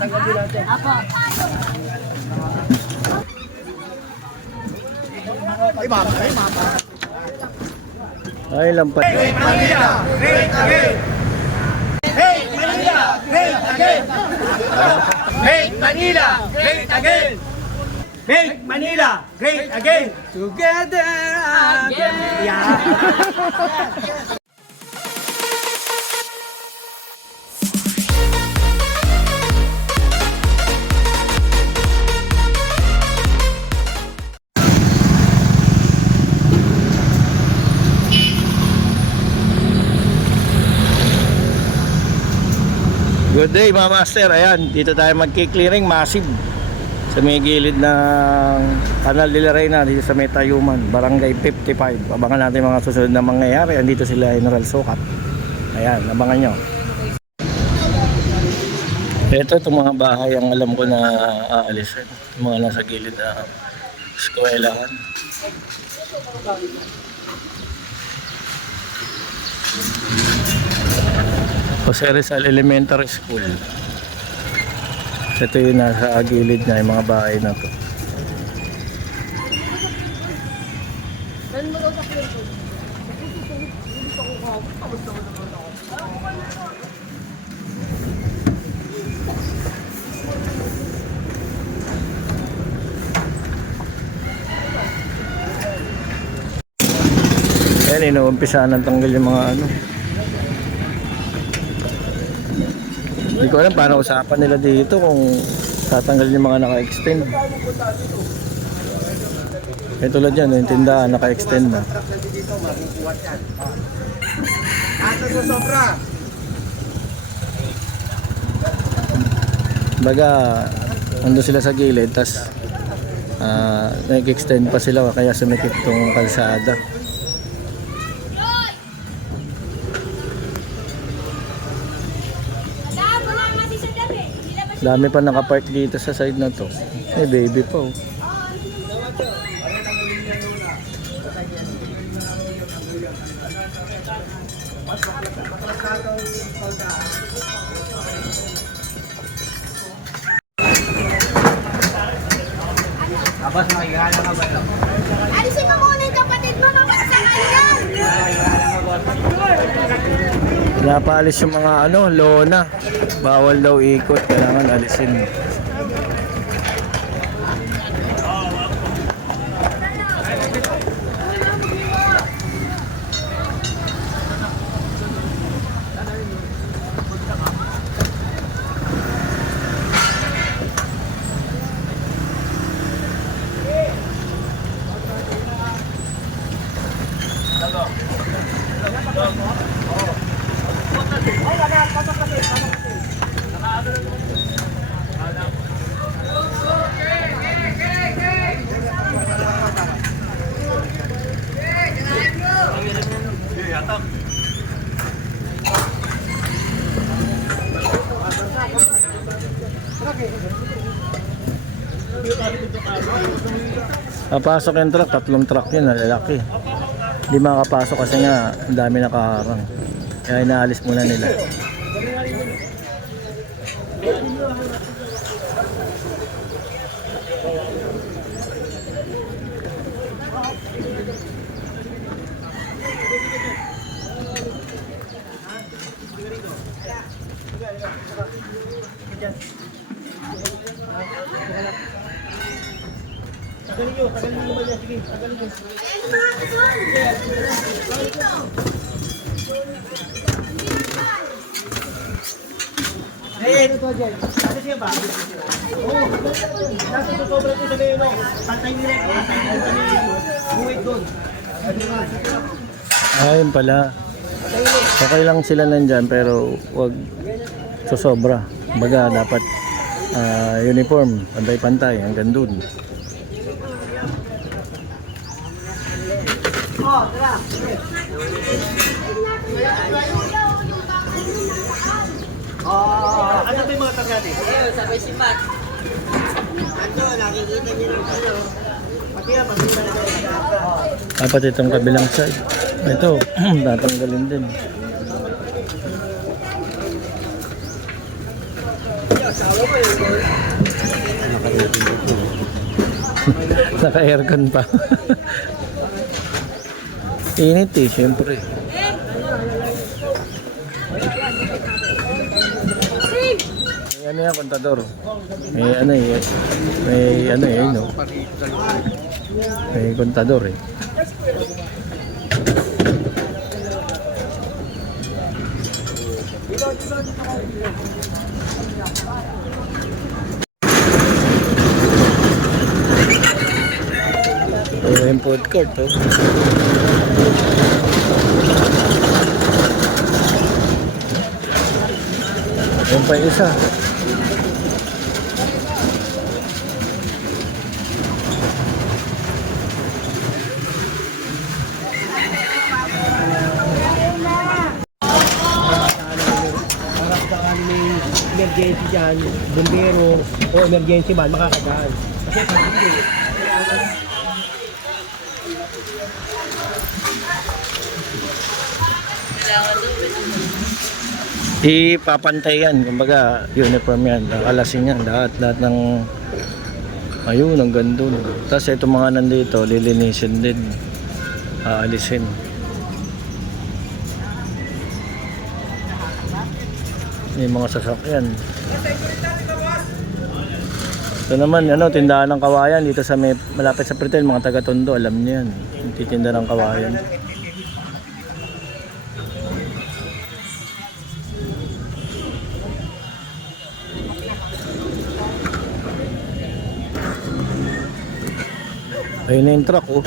Apo. Ay, lampat. Hey Manila, great again! Hey Manila, great again! Make Manila great again! Make Manila great again! Together again! Yeah. Good day mga master. Ayan, dito tayo magki-clearing massive sa may gilid ng Canal de la Reina dito sa Metayuman, Barangay 55. Abangan natin mga susunod na mangyayari. Andito sila General Sukat. Ayan, abangan nyo. Ito itong mga bahay ang alam ko na aalisin. Yung mga nasa gilid na eskwelahan. Jose Rizal Elementary School. Ito yung nasa gilid na yung mga bahay na to. Ayan, inuumpisahan ng tanggal yung mga ano. Hindi ko alam paano usapan nila dito kung tatanggalin yung mga naka-extend. Eh tulad yan, yung tindahan naka-extend na. Baga, ando sila sa gilid, tas nag-extend pa sila kaya sumikip tong kalsada. Dami pa nakapark dito sa side na to. May baby pa oh. Abas, makikala ka ba ito? Alisin mo muna yung kapatid mo, mamasakan yan! Pinapaalis yung mga ano, lona. Bawal daw ikot, kailangan alisin. Napasok yung truck, 3 truck yun, lalaki. Hindi makapasok kasi nga ang dami nakaharang. Kaya inaalis muna nila. Tagalin nyo ba niya? Sige, tagalin nyo. Eh, ito dyan. Ano siya ba? Oo. Nasa ito sobra ito sa ngayon. Pantay nila. Pantay nila sa ngayon. Buwit doon. Ayun pala. Okay lang sila nandyan pero wag susobra. Baga dapat uniform, pantay-pantay hanggang dun. Oh, tara. Ano ba yung mga tag natin? Sabay si Matt. Ito, nakikita nyo lang ano. Pati yan, pati yan. Dapat itong kabilang side. Ito, tatanggalin din. Naka-aircon pa. Init eh, syempre. May ano yan, kontador. May ano eh. May ano eh, no? May kontador eh. Oh, yung food court oh. Ayun pa yung isa. Harap saan may emergency dyan, bumbero o emergency man, makakadaan. Kasi Ipapantay yan, kumbaga uniform yan, kakalasin yan, lahat ng ayun, ang ganda. Tapos itong mga nandito, lilinisin din, aalisin. May mga sasakyan. Ito naman, ano, tindahan ng kawayan dito sa may, malapit sa Pretel, mga taga-Tondo, alam niyo yan, titinda ng kawayan. Ayun na yung truck oh.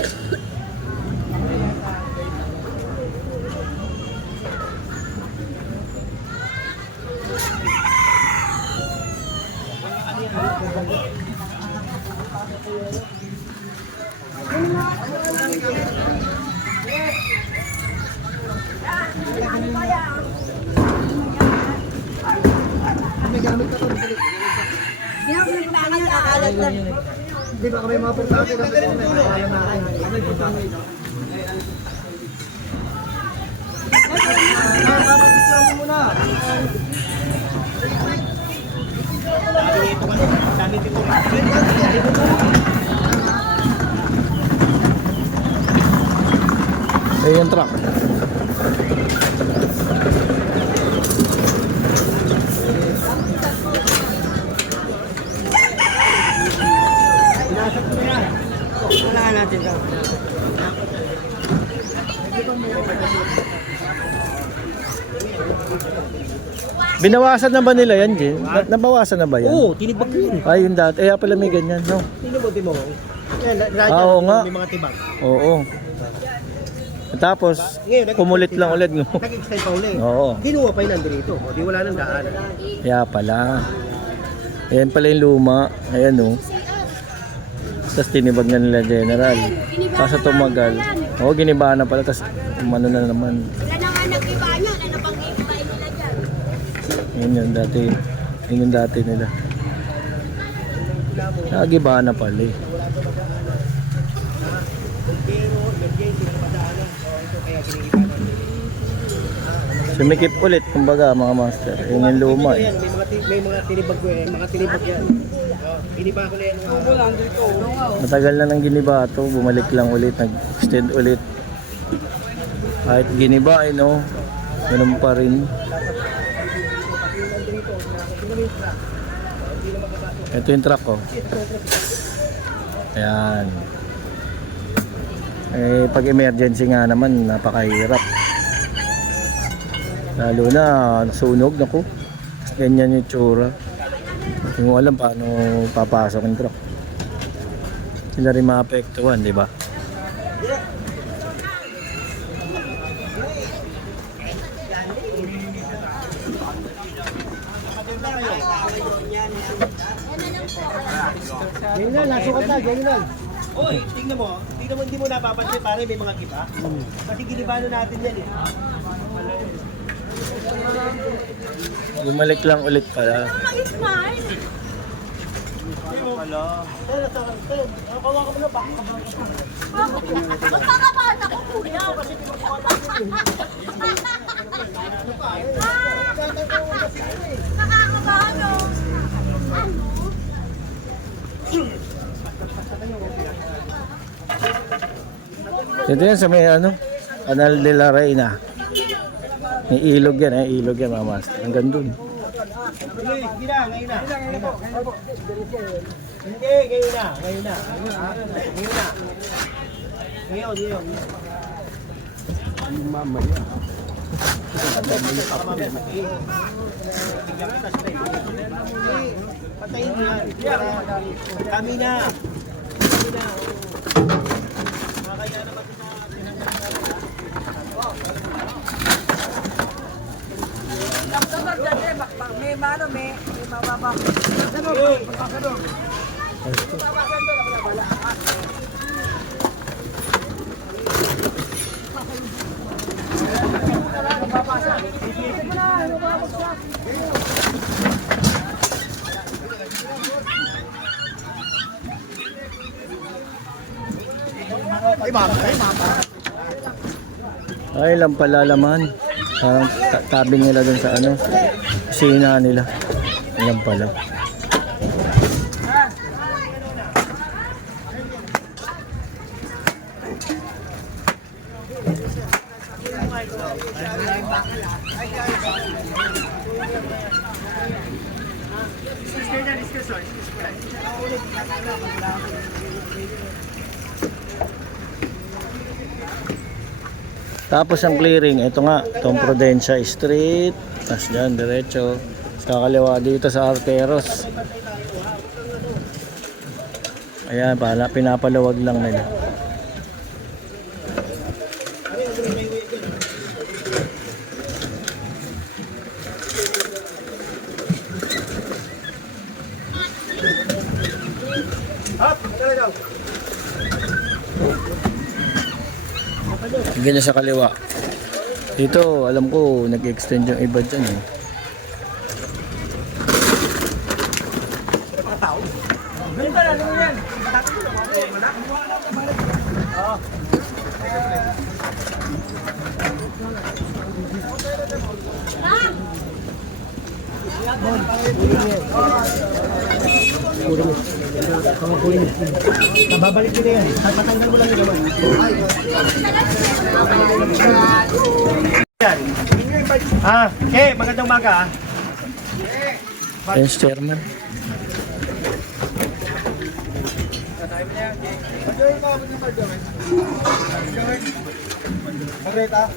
Hindi ba kami mga portake? Ayun yung truck. Wala natin daw. Binawasan na ba nila yan, Jin? Nabawasan na ba yan? Oo, tinibag ko yun. Ay, yung dati. Eh, pala may ganyan, no? Tinibag mo. Oo nga. May mga tibag. Oo. Tapos, kumulit lang ulit, no? Nag-extend pa ulit. Oo. Kinuha pa yun nandito. O, di wala nang daan. Kaya pala. Ayan pala yung luma. Ayan, no? Tapos tinibag na nila General. Kaso tumagal. Oo, ginibahan na pala. Tapos, umano na naman. Wala na nga nag-iba niya. Ano pang iba nila dyan? Yun yung dati. Yun yung dati nila. Nagibahan na pala eh. Sumikip ulit, kumbaga mga master. Yun yung luma eh. May mga tinibag ko eh. Mga tinibag yan. Giniba ko na yan. Matagal na nang giniba ito. Bumalik lang ulit. Nag-extend ulit. Kahit giniba eh, no? Ganun pa rin. Ito yung truck oh. Ayan. Eh, pag emergency nga naman, napakahirap. Lalo na, sunog, naku. Ganyan yung tsura. Hindi mo alam paano papasok yung truck. Sila rin maapektuhan, di ba? Ganyan, nasukat na, ganyan. Oy, tingnan mo. Tingnan mo, hindi mo napapansin, pare may mga giba. Kasi ginibano natin yan eh. Bumalik lang ulit pala. Mag-smile. Wala. Kawa ka mo na, baka ka ba? Magkakabahan ako, kuya. Nakakabahan, oh. Dito yan sa may ano, Canal de la Reina. May ilog yan, ilog yan mga master. Hanggang dun. Hindi na, ngayon na. Hindi, ngayon na. Ngayon na. Ngayon na. Ngayon. Mamaya. Patayin mo yan. Kami na. Makakaya naman sa May mano, may mababa. Ay, lang pala laman. Parang tabi nila dun sa ano, kusina nila. Alam pala. Tapos ang clearing, ito nga, itong Prudencia Street. Tapos dyan, diretso. Sa kaliwa dito sa Arteros. Ayan, pinapalawag lang nila. Ganyan sa kaliwa. Dito, alam ko, nag-extend yung iba dyan. Eh. Babalik ko na yan. Patanggal mo lang yung naman. Magandang umaga. Yes, Chairman.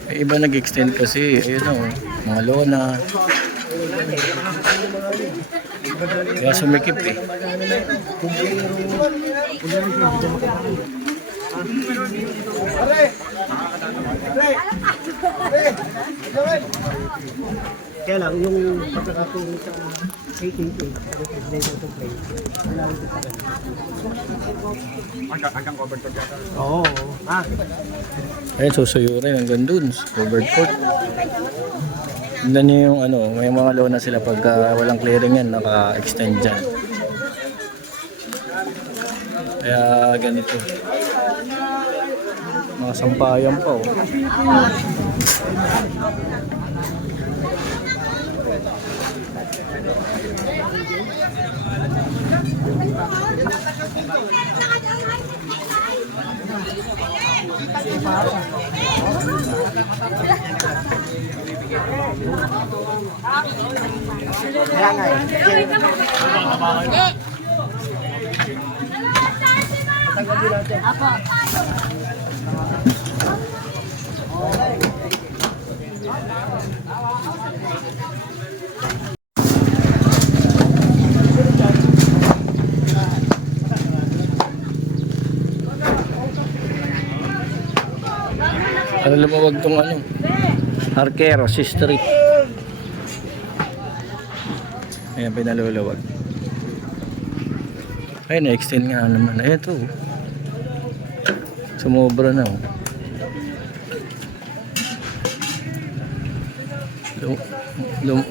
May iba nag-extend kasi, ayun o, mga lona. Kaya sumikip eh. Kaya lang, yung pagkakatulong sa ATP, presidential complaint, hanggang covered court yata. Oo. Ayun, susuyurin hanggang dun. Covered court. Tignan nyo yung ano, may mga lona sila pagka walang clearing yan, naka-extend dyan. Kaya ganito. Mga sampayan pa oh. Para lumawag tong ano, Arquero, si street. Ayan, pinalulawag. Ay, na-extend nga naman. Ayan to. Sumobra na.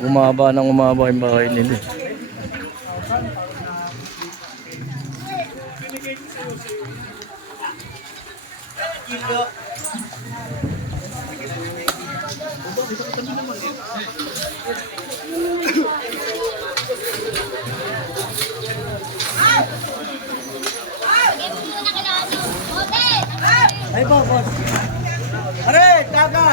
Umaba yung bahay nila. Ay, po, boss. Pare, taga!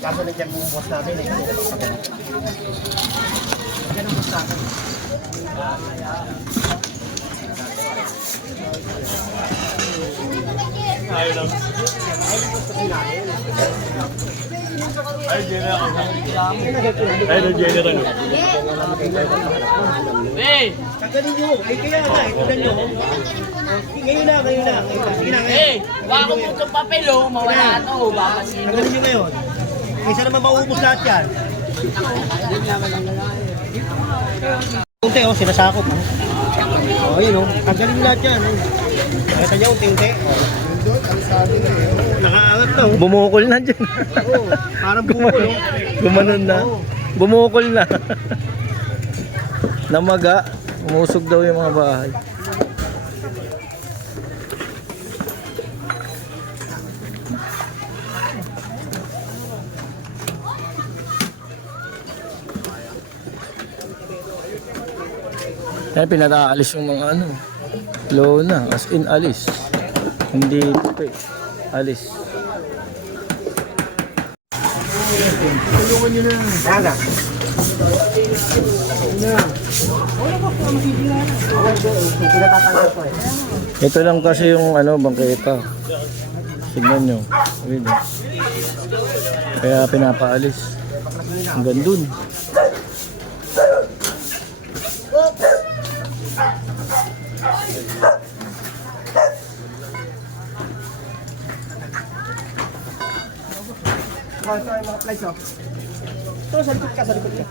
Kaso nandiyan yung boss natin eh. Ganun boss natin. Ayaw lang. Ay, general. Ay, general. Hey! Tagalin nyo. Eh, kaya nga, ikunan nyo. Ngayon na. Sige na, ngayon. Hey! Baka mo itong papel, oh. Mawala ito, oh. Baka sino. Tagalin nyo ngayon. Kaysa naman maubos lahat yan. Unti, oh, sinasakop. Oh, yun, oh. Tagalin nyo lahat yan. Nakita nyo, unti-unti. Nakaangat na, oh. Bumukol na dyan. Oo, parang bukol, oh. Gumanon na. Bumukol na. Namaga. Umusog daw yung mga bahay. Kaya pinataalis yung mga ano. Low na. As in alis. Hindi ito eh. Alis. Tulungan nyo na. Sana. Ito lang kasi yung ano, bangketa. Tignan nyo. Ayun, eh. Kaya pinapaalis. Hanggang dun. Sa likod ka.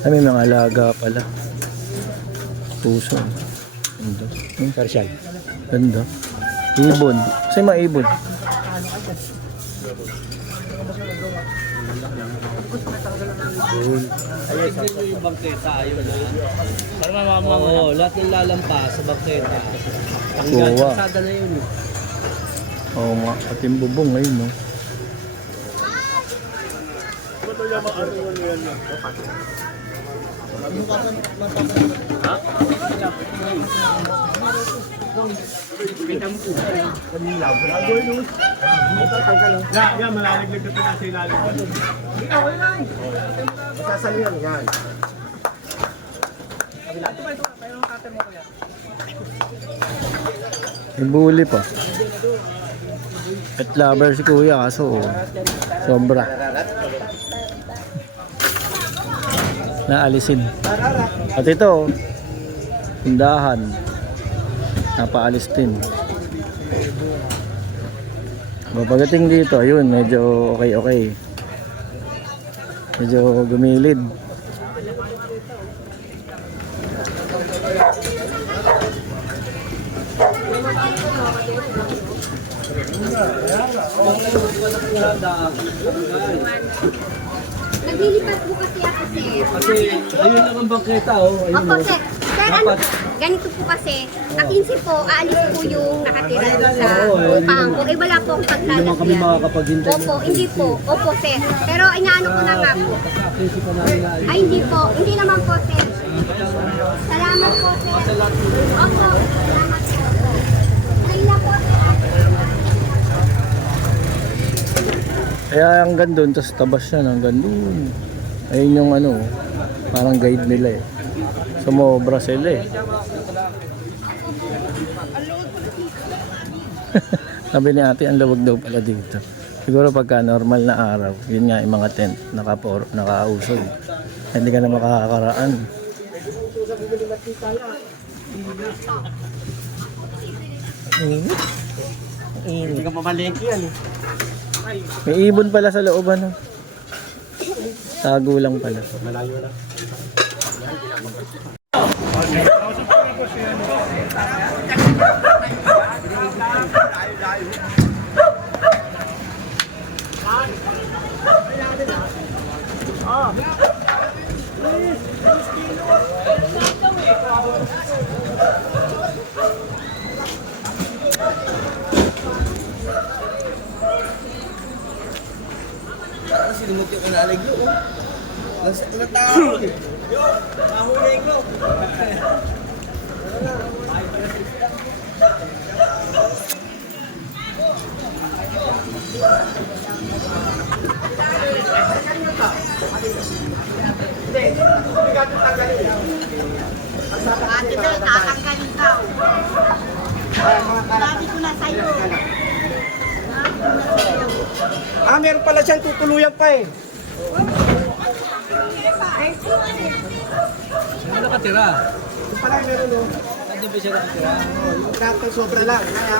Ay, may mga alaga pala. Puso. Ganda. Persian. Ganda. Ibon. Kasi mga ibon. Tignan nyo yung bangketa, ayun na. Para mamama. Oo, lahat ng lalampas sa bangketa. Hanggang Kuwa. kasada na yun. Oo nga. Pati yung bubong ngayon, no? Yan, malalaglag na ito nasa ilalim. Masasalihan yan. May buli pa. Pet lover si kuya kaso sobra. Naalisin. At ito, tindahan. Napaalis din. Pagdating dito, ayun, medyo okay. Medyo gumilid. Naglilipat po kasi ako, sir. Kasi ayun lang ang bangketa, oh. Ayun, Opo, oh. sir. Sir, ano, ganito po kasi, na 15 po, aalis po yung nakatira doon sa upang ko. Eh, wala po akong Hindi naman kami paglalagyan. makakapaghintay. Opo, hindi po. Opo, sir. Pero inaano ko na nga po. Kasi pa namin na Ay, hindi po. Hindi naman po, sir. Salamat po, sir. Opo, salamat po. Ayun na po, sir. Kaya hanggang doon, tapos tabas siya hanggang doon. Ayun yung ano, parang guide nila eh. Sumobra sila eh. Sabi ni ate, ang lawag daw pala dito. Siguro pagka normal na araw, yun nga yung mga tent, nakausog. Hindi ka na makakaraan. Hindi ka pamalengke yan. May ibon pala sa loob ano. Tago lang pala. Malayo na. sinimot yung kanalig yun. Natao eh. Yo, nahuli ko. Ate Del, tatanggalin daw. Sabi ko na sa'yo. Meron pala siyang tutuluyan pa eh. Saan nakatira? Yung pala meron no. Saan ba siya nakatira? Yung dapat sobra lang. Kaya,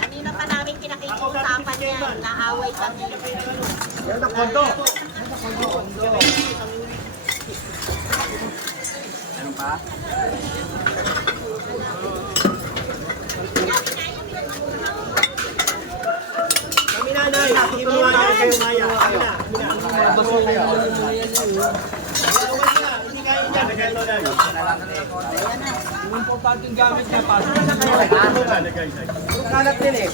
Kanina pa namin pinakikiusapan yan. Naaway kami. meron na kondo. Kami nanay, imuha kayo maya. Kami na. Yung importante gamit niya, pasok. Kalat din eh.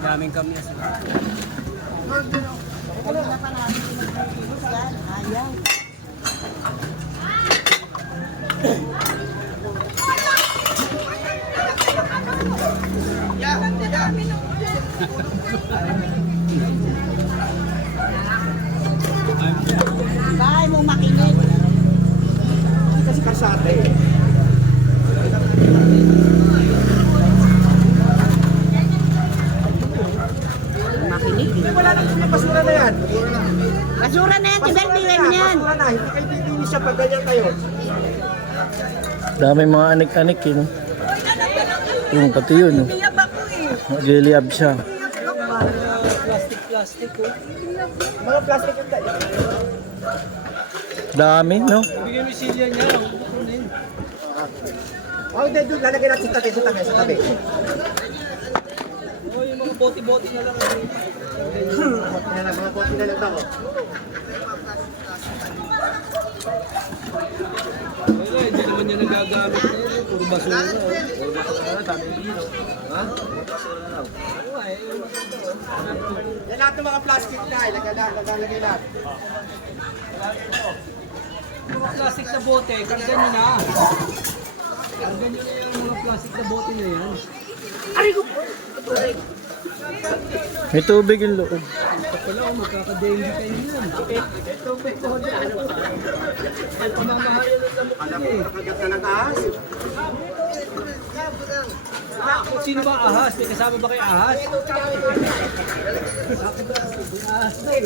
Daming kami sa Kanina pa namin pinakikius yan. Ayaw. Bahay mo makinig. Kasi kasate eh. Hindi, wala nang yung basura na yan. Basura na yan, Tibel, biwen yan. Basura na, hindi kayo didinis siya pag ganyan kayo. Dami mga anik-anik yun. Yung pati yun. Nagliliab siya. plastic ko. Mga plastic yung tayo. Dami, no? Bigyan mo silya niya. Kunin. Oh, hindi, doon. Lalagay natin sa tabi, sa tabi, sa tabi. Oh, yung mga bote-bote na lang. Mga bote na lang ako. Wala, hindi naman niya nagagamit na yun. Puro basura. Puro basura na, tama yung hilo. Ha? Puro basura na. Oo, Yan lahat ng mga plastic na, ilagay lahat. Mga plastic na bote, kargan nyo na. Kargan nyo na yung mga plastic na bote na yan. May tubig yung loob. Ito pala, magkakadengue kayo yan. Tubig ko na. Pamamahayan ng lamok yun eh. Kagat na ng ahas. Sino ba ahas? May kasama ba kayo ahas? Ahas na eh.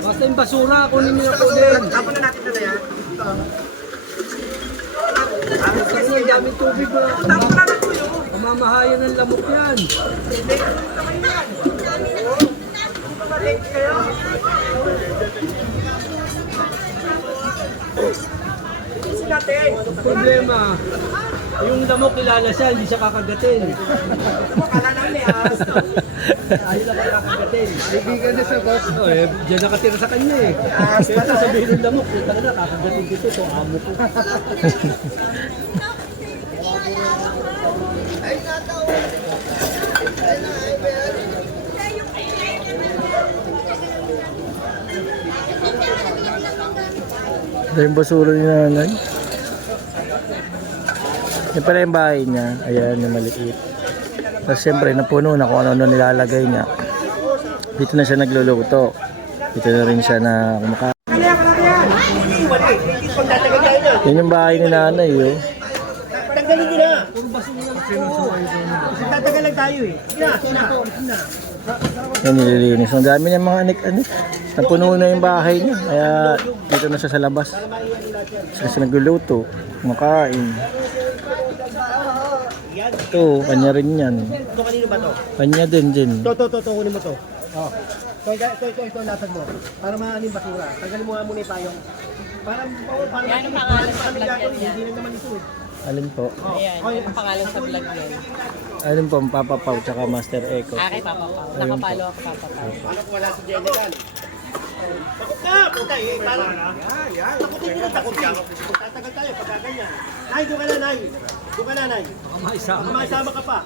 Basta yung basura, kunin niyo yung pagdeng. Tapon na natin na yan. Kasi ang daming tubig ba? Pamamahayan ng lamok yan. Ang problema, yung lamok kilala siya, hindi siya kakagatin. Kala namin ahas. Ayaw na kaya kakagatin. Kaibigan na siya, boss. Oh, eh, diyan nakatira sa kanya eh. Ahas Kaya pala. sabihin ng lamok, kita na, kakagatin dito, ito amo ko. Ito yung basura ni nanay. Yan pala yung bahay niya. Ayan, yung maliit. Tapos siyempre, napuno na kung ano-ano nilalagay niya. Dito na siya nagluluto. Dito na rin siya na kumakain. Yan yung bahay ni nanay, oh. Tanggalin nyo na. Tatagal lang tayo eh. Sina. Yan, nililinis. Ang dami ng mga anik-anik. Napuno na yung bahay niya. Kaya dito na siya sa labas. Kasi siya nagluluto. Kumakain. Ito, kanya rin yan. Ito kanino ba to? Kanya din. Ito, kunin mo to. Oh. Ito, latag mo. Para maano yung basura. Tanggalin mo nga muna yung payong. Parang Yan ang pangalan sa kami vlog gagawin, yan. hindi na naman ito eh. Alin po? Ayan, yan ang pangalan sa vlog yan. Alin po, ang Papa Pau tsaka Master Echo. Akin, Papa Pao. Nakapalo ako, Papa Pao. Ano kung wala si Jenny kan? Takot ka! Puta eh, parang... Takutin mo na, takot ka. Tatagal tayo pagka ganyan. Nay, doon ka na, Nay. Doon ka na, Nay. Baka maisama ka pa.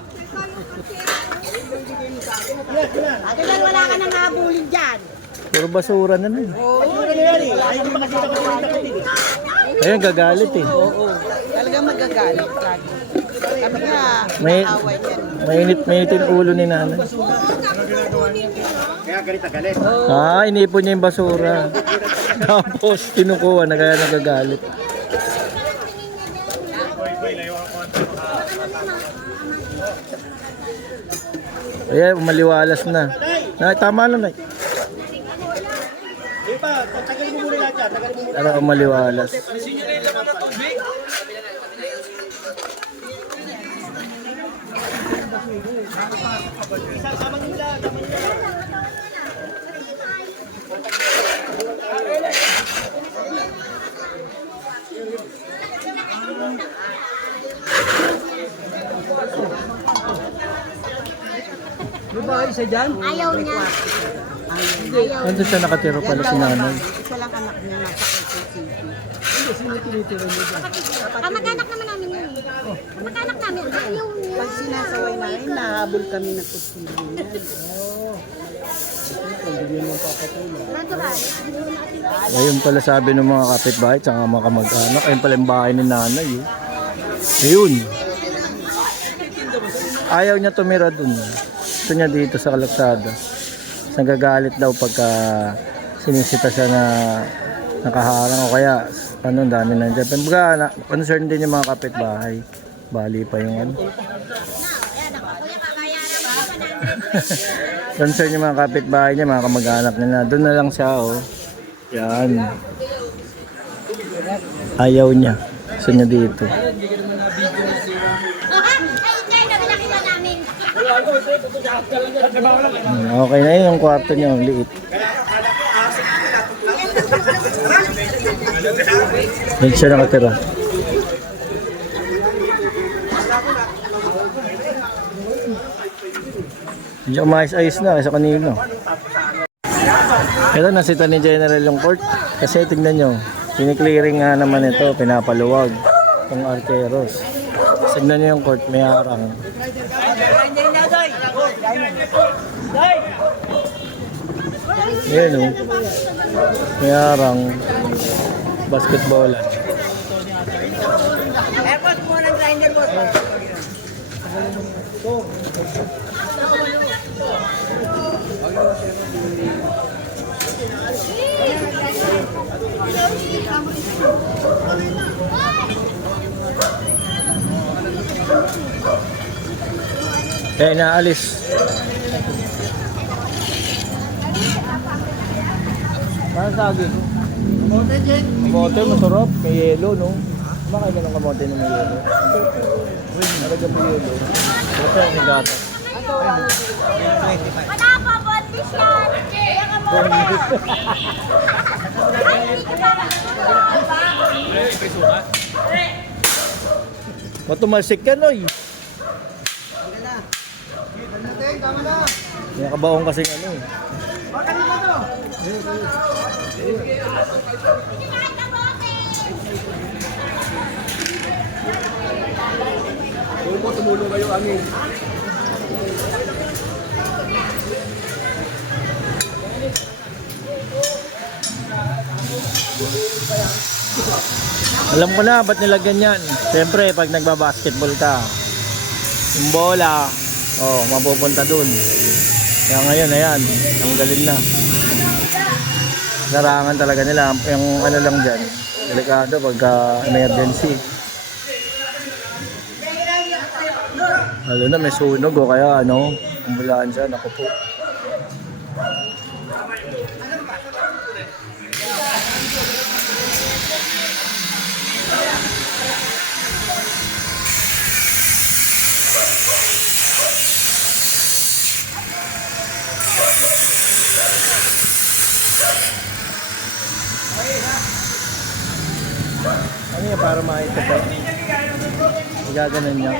Yes, yan. Tagal wala ka nang habulin dyan. Puro basura na nun. Ay, doon ka na yan eh. Ay, hindi pa kasi ako takutin eh. Ayun, gagalit eh. Talagang magagalit lagi. Kami nga, May, away yan. mainit yung ulo ni nanay. Kaya galit na galit. Ah, inipon niya yung basura. Tapos, kinukuha na kaya nagagalit. Ayan, umaliwalas na. Nay, tama na, Nay. Di ba, tagalin mo muna lahat yan. Tagalin mo muna. Para umaliwalas. Sama nila, sama nila. Ayaw niya. Nandun siya nakatira pala si nanay. Isa lang anak niya, nasa Quezon City. Kamag-anak naman namin yun eh. Kamag-anak namin. Ayaw niya. Pag sinasaway namin, nahabol kami ng kusilyo yan. Natural. Ayun pala sabi ng mga kapitbahay tsaka mga kamag-anak. Ayun pala yung bahay ni nanay. Eh. Ayun. Ayaw niya tumira dun. Gusto niya dito sa kalsada. Nagagalit daw pagka sinisita siya na nakaharang o kaya ano, dami na dyan. Pero baga, concern din yung mga kapitbahay. Bali pa yung ano. Concern yung mga kapitbahay niya, mga kamag-anak niya. Doon na lang siya, oh. Yan. Ayaw niya. Gusto niya dito. Ay, hindi. Nakita namin. Okay na yun yung kwarto niya, ang liit. Doon siya nakatira. Hindi umayos-ayos na kasi kanino. Ito nasita ni General yung court. Kasi tignan nyo, siniclearing nga naman ito, pinapaluwag itong arkeros. Tignan nyo yung court, may harang. Ayan o, may harang. Basketballan. Airport mo ng grinder mo. Kaya inaalis. Parang saging. Kamote, Jen. Kamote, masarap. May yelo, no? Kumakain ka ng kamote na may yelo. Talaga may yelo. Ito yung nagata. Wala pa, bontis yan. Kaya ka mo. Matumalsik ka, Noy. May kabaong kasing ano eh. Tumulong kayo amin. Alam ko na, ba't nilagyan yan? Siyempre, pag nagbabasketball ka, yung bola, oh, mapupunta dun. Kaya ngayon, ayan, ang galing na. Larangan talaga nila, yung ano lang dyan, delikado pagka emergency. Lalo na may sunog o kaya ano, ambulansya, naku po. para maitupi. Gaganon niya.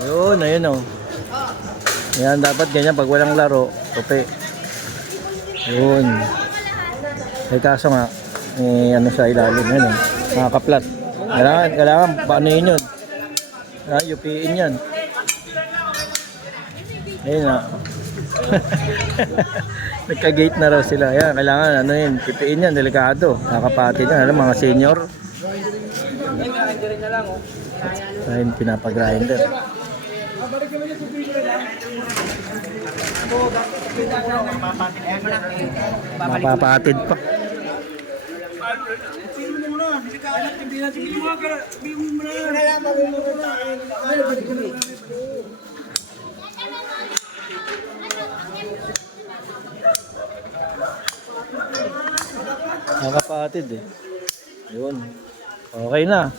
Ayun, ayun oh. Yan, dapat ganyan pag walang laro, tupi. Ayun. Eh kaso nga, ano sa ilalim yun oh. Nakakaplat. Kailangan, paano yun yun? Yupiin yan. Ayun na. Nagka-gate na raw sila. Yan, kailangan ano yun, pipiin yan, delikado. Nakapatid yan, alam, mga senior. Ayun, pinapag-grinder. Mapapatid pa. Nakapatid eh. Yun. Okay na.